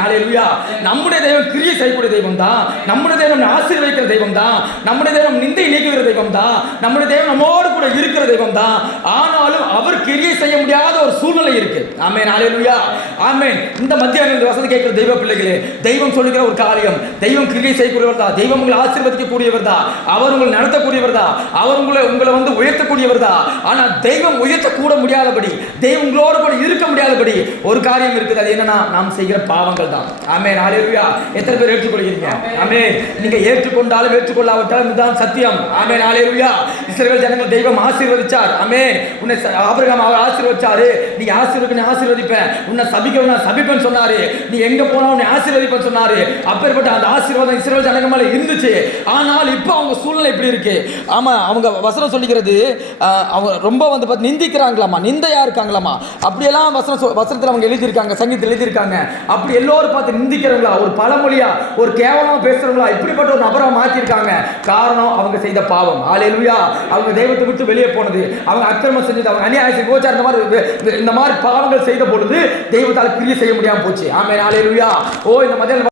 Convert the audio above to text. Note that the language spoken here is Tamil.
ஹல்லேலூயா. நம்முடைய தெய்வம் கிரியை செய்யக்கூடிய தெய்வம் தான். நம்முடைய தெய்வம் ஆசீர்வதிக்கிற தெய்வம் தான். நம்முடைய தெய்வம் நிந்தை நீக்குகிற தெய்வம் தான். நம்முடைய தெய்வம் நம்மோடு கூட இருக்கிற தெய்வம் தான். ஆனாலும் அவர் கிரியை செய்ய முடியாத ஒரு சூழ்நிலை இருக்கு. ஆமென். ஹல்லேலூயா. ஆமென். இந்த மத்தியான வசதி கேட்கிற தெய்வ பிள்ளைகளே, தெய்வம் சொல்லுகிற ஒரு காரியம், தெய்வம் கிரியை செய்யக்கூடியவர் தான். தெய்வம் உங்களை ஆசீர்வதிக்கக்கூடியவர் தான். அவர் உங்களை நடத்தக்கூடியவர் தான். அவர் உங்களை வந்து உயர்த்தக்கூடியவர் தான். ஆனா தெய்வம் உயர்த்த கூட முடியாதபடி, தெய்வம் உங்களோடு கூட இருக்க முடியாதபடி ஒரு காரியம் இருக்குது. அது என்னன்னா, நாம் செய்கிற பாவங்கள் தான். ஆமென். ஹல்லேலூயா. எத்தனை பேர் ஏற்றுக்கொள்கிறீங்க? ஆமென். நீங்க ஏற்றுக்கொண்டாலும் ஏற்றுக்கொள்ளாவிட்டாலும் இதுதான் சத்தியம். ஆமென். ஹல்லேலூயா. இஸ்ரவேல் ஜனங்கள் தெய்வம் ஆசீர்வதிச்சார். ஆமென். உன்னை ஆபிரகாம் அவர் ஆசீர்வதிச்சாரு. நீ ஆசீர்வதிப்பேன், உன்னை சபிப்பேன் சொன்னாரு. நீ எங்க போனா உன்னை ஆசீர்வதிப்பேன் சொன்னாரு. அப்பேற்பட்ட அந்த ஆசீர்வாதம் இஸ்ரவேல் ஜனங்கள் மேல இருந்துச்சு. ஆனால் இப்போ அவங்க சூழ்நிலை எப்படி இருக்கு? ஆமா, அவங்க வசனம் சொல்லுகிறது, அவங்க ரொம்ப வந்து நிந்திக்கிறாங்களாமா, நிந்தையா இருக்காங்களாமா. அப்படியெல்லாம் வசனத்தில் அவங்க எழுதியிருக்காங்க, சங்கீதத்தில் எழுதியிருக்காங்க. அப்படி எல்லோரும் பார்த்து நிந்திக்கிறவங்களா, ஒரு பழமொழியா, ஒரு கேவலமா பேசுறவங்களா, இப்படிப்பட்ட ஒரு நபரை மாற்றிருக்காங்க. காரணம் அவங்க செய்த பாவம். ஹல்லேலூயா. அவங்க தெய்வத்தை விட்டு வெளியே போனது, அவங்க அக்கிரமம் செஞ்சது, அவங்க அநியாயம் செய்து போச்சு. இந்த மாதிரி பாவங்கள் செய்த பொழுது தெய்வத்தால் கிரியை செய்ய முடியாம போச்சு. ஆமென். ஹல்லேலூயா. இந்த மதியம்